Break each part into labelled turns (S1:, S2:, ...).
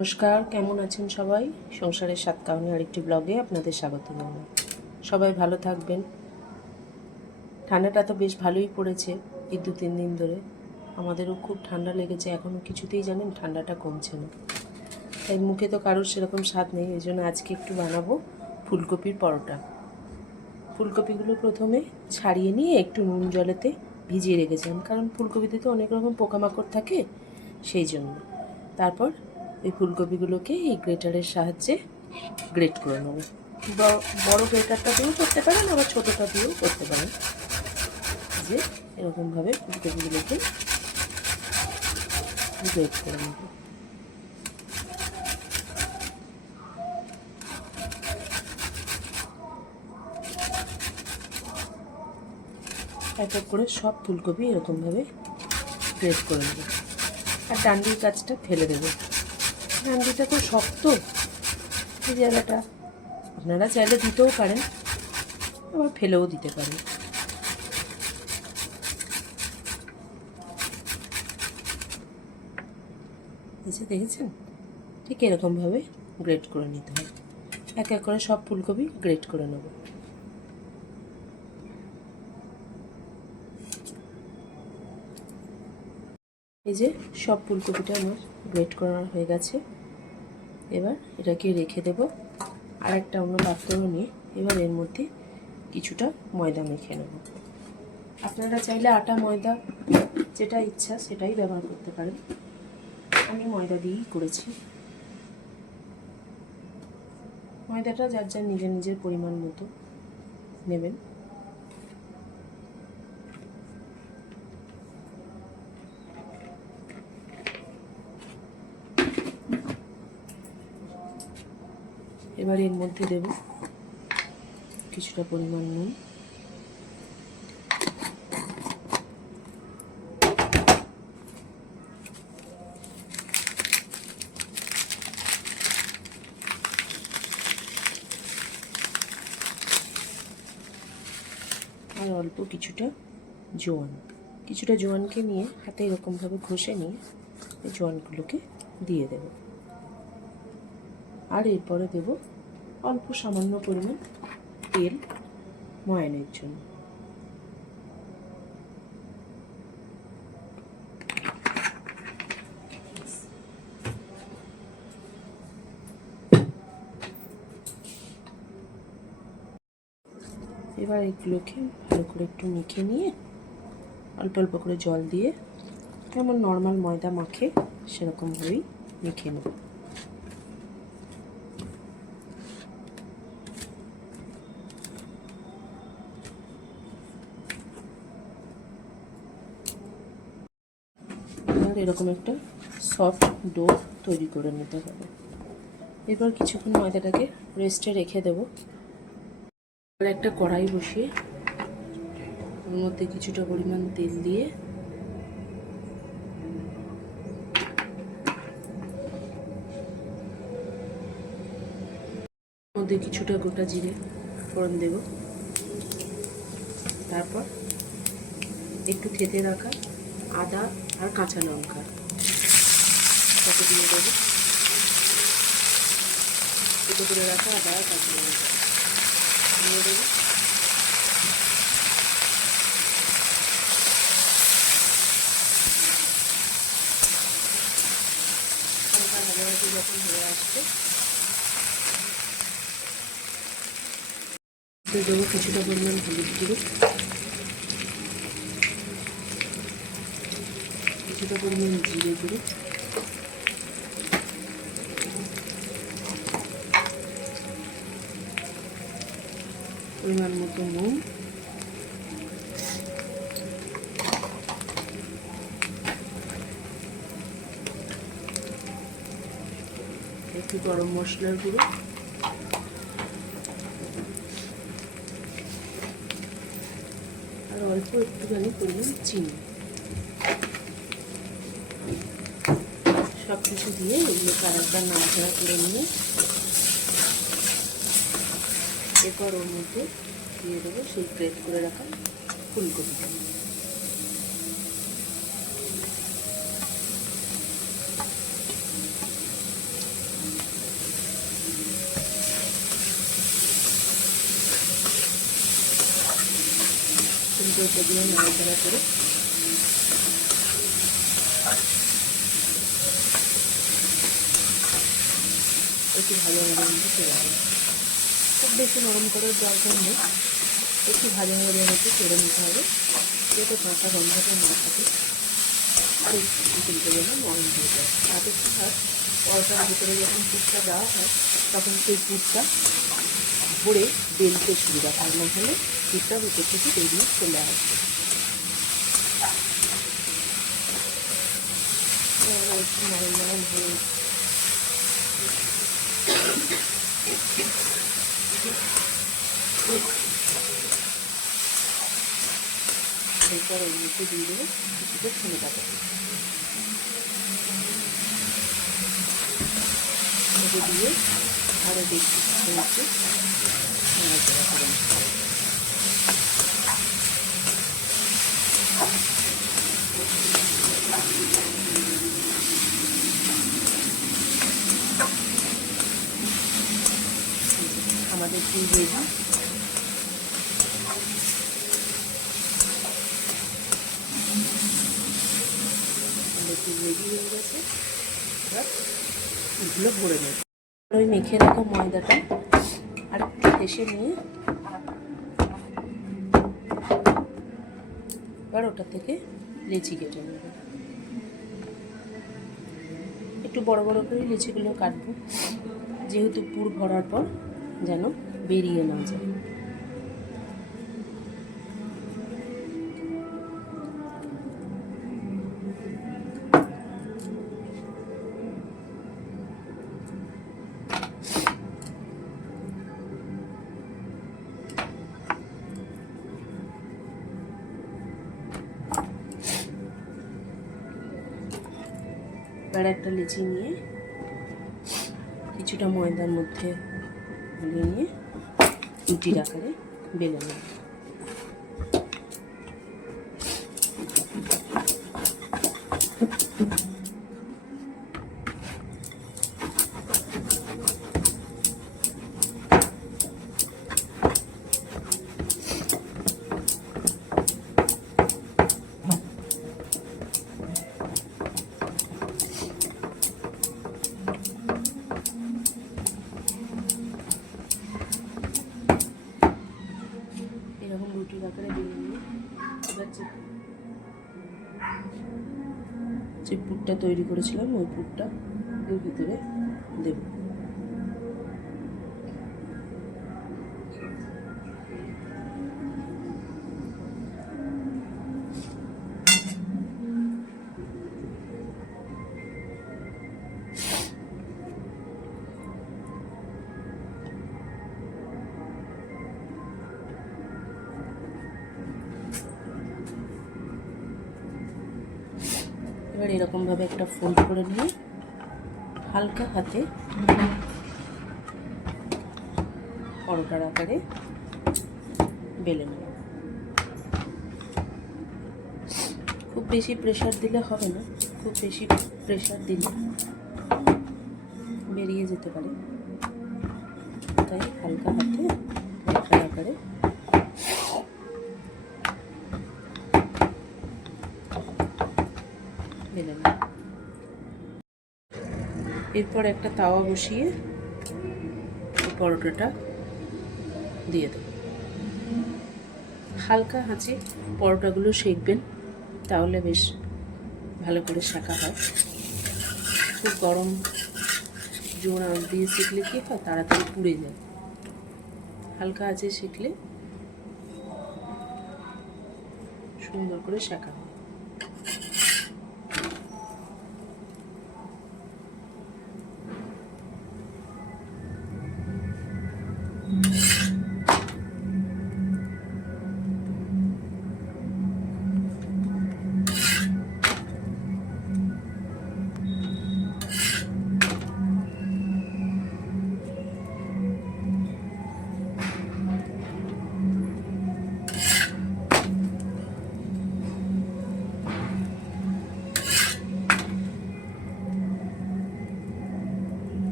S1: নমস্কার, কেমন আছেন সবাই? সংসারের সাত কারণে আরেকটি ব্লগে আপনাদের স্বাগত জানাই। সবাই ভালো থাকবেন। ঠান্ডাটা তো বেশ ভালোই পড়েছে এই দু তিন দিন ধরে। আমাদেরও খুব ঠান্ডা লেগেছে এখনও কিছুতেই জানেন ঠান্ডাটা কমছে না। তাই মুখে তো কারোর সেরকম স্বাদ নেই, এই জন্য আজকে একটু বানাবো ফুলকপির পরোটা। ফুলকপিগুলো প্রথমে ছাড়িয়ে নিয়ে একটু নুন জলেতে ভিজিয়ে রেখেছিলাম, কারণ ফুলকপিতে তো অনেক রকম পোকামাকড় থাকে সেই জন্য। তারপর এই ফুলকপিগুলোকে এই গ্রেটারের সাহায্যে গ্রেট করে নেব। বড় গ্রেটারটা দিয়েও করতে পারেন, আবার ছোটোটা দিয়েও করতে পারেন। যে এরকমভাবে ফুলকপিগুলোকে গ্রেট করে নেব। এক এক করে সব ফুলকপি এরকমভাবে গ্রেট করে নেব। আর ডান্ডির কাজটা ফেলে দেবো। ডান্ডিটা তো শক্ত। এই জায়গাটা। আপনারা চাইলে দিতেও পারেন, আবার ফেলেও দিতে পারেন। দেখেছেন? ঠিক এরকমভাবে গ্রেট করে নিতে হবে এক এক করে সব ফুলকপি গ্রেট করে নেব। এই যে সব ফুলকপিটা আমার গ্রেট করা হয়ে গেছে। এবার এটাকে রেখে দেব। আর একটা অন্য পাত্র নিয়ে এবার এর মধ্যে কিছুটা ময়দা মেখে নেব। আপনারা চাইলে আটা, ময়দা, যেটা ইচ্ছা সেটাই ব্যবহার করতে পারেন। আমি ময়দা দিয়েই করেছি। ময়দাটা যার যার নিজের নিজের পরিমাণ মতো নেবেন। এবার এর মধ্যে দেব। কিছুটা পরিমাণ নুন। আর অল্প কিছুটা জোয়ান। কিছুটা জোয়ানকে নিয়ে হাতে এরকমভাবে ঘষে নিয়ে জোয়ানগুলোকে দিয়ে দেব। আর এরপরে দেব অল্প সামান্য পরিমাণ তেল ময়ানের জন্য। এবার এগুলোকে ভালো করে একটু মেখে নিয়ে অল্প অল্প করে জল দিয়ে, যেমন নর্মাল ময়দা মাখে সেরকমভাবেই মেখে নেব এবার এরকম একটা সফট ডো তৈরি করে নিতে হবে। এরপর কিছুক্ষণ ময়দাটাকে রেস্টে রেখে দেবো। একটা কড়াই বসিয়ে ওর মধ্যে কিছুটা পরিমাণ তেল দিয়ে মধ্যে কিছুটা গোটা জিরে ফোড়ন দেব। তারপর একটু থেতে রাখা আদা আর কাঁচা লঙ্কা। তাকে দিয়ে দেবো? দুটো করে রাখা আদা আর কাঁচা লঙ্কা। দিয়ে দেবো? ভালোভাবে যখন হয়ে আসবে। দিয়ে দেবো কিছুটা পরিমাণ হলুদ গুঁড়ো। কিছুটা পরিমাণ জিরে গুঁড়ো পরিমাণ মতো নুন। একটু গরম মশলার গুঁড়ো। আর অল্প একটুখানি পরিমাণ চিনি। সব কিছু দিয়ে এগুলো আরেকবার নাড়াচাড়া করে নিয়ে এরপর ওর মধ্যে দিয়ে দেবো সেই গ্রেট করে রাখা ফুলকপিটা। ফুলকপি দিয়ে নাড়াচাড়া করে একটু ভালো ভালো মতো চলে হবে খুব বেশি নরম করার দরকার নেই একটু ভাজা ভাজা মতো করে নিতে হবে। যাতে কাঁচা গন্ধটা না থাকে। আর যেন নরম হয়ে যায়। তাতে কি হয়, পরোটার ভিতরে যখন পুরটা দেওয়া হয়, তখন সেই পুরটা ভরে বেলতে সুবিধা হয়। না হলে পুরটা ভিতর থেকে বেরিয়ে চলে আসবে একটু নরম নরম এরপর ওর মধ্যে দিয়ে দেবো কিছুটা ধনে পাতা এটা দিয়ে আরও দেখি হচ্ছে নাড়াচাড়া করে নিতে হবে। আমাদের রেডি হয়ে গেছে ফুলগুলো ভরে নেব ওই মেখে রাখা ময়দাটা আর একটু নিয়ে এবার ওটা থেকে লেচি কেটে নেব একটু বড় বড় করে লিচিগুলো কাটবো। যেহেতু পুর ভরার পর যেন বেরিয়ে না যায়। একটা লিচি নিয়ে কিছুটা ময়দার মধ্যে গুলিয়ে নিয়ে রুটির আকারে বেলে নেব। যে পুরটা তৈরি করেছিলাম ওই পুরটা এর ভিতরে দেব। এরকমভাবে একটা ফোল্ড করে নিয়ে হালকা হাতে পরোটার আকারে বেলে নেব। খুব বেশি প্রেশার দিলে হবে না, খুব বেশি প্রেশার দিলে বেরিয়ে যেতে পারে। তাই হালকা হাতে এরপর একটা তাওয়া বসিয়ে পরোটাটা দিয়ে দেব। হালকা হাঁচে পরোটাগুলো সেঁকবেন, তাহলে বেশ ভালো করে শাঁকা হয়। খুব গরম জোর আঁচ দিয়ে শিখলে কী হয়? তাড়াতাড়ি পুড়ে যায়। হালকা আঁচে শিখলে সুন্দর করে শাঁকা Mm-hmm.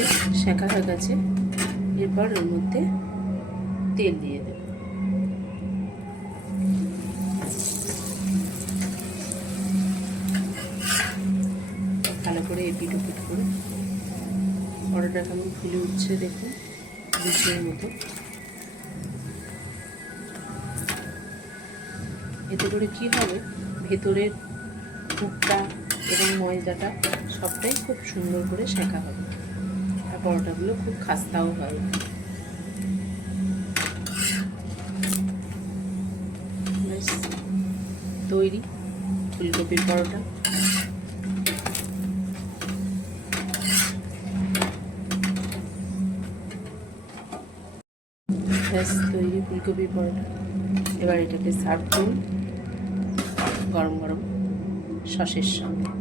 S1: হয় শেখা হয়ে গেছে। এরপর এর মধ্যে তেল দিয়ে দেব। ভালো করে এপিট ওপিট করে। পরোটা কেমন ফুলে উঠছে দেখুন লুচির মতো। এতে করে কি হবে? ভেতরের পুরটা এবং ময়দাটা সবটাই খুব সুন্দর করে শেখা হবে। পরোটাগুলো খুব খাস্তাও হয়। তৈরি ফুলকপির পরোটা। ব্যাস, তৈরি ফুলকপির পরোটা। এবার এটাকে সার্ভ করুন গরম গরম সসের সঙ্গে।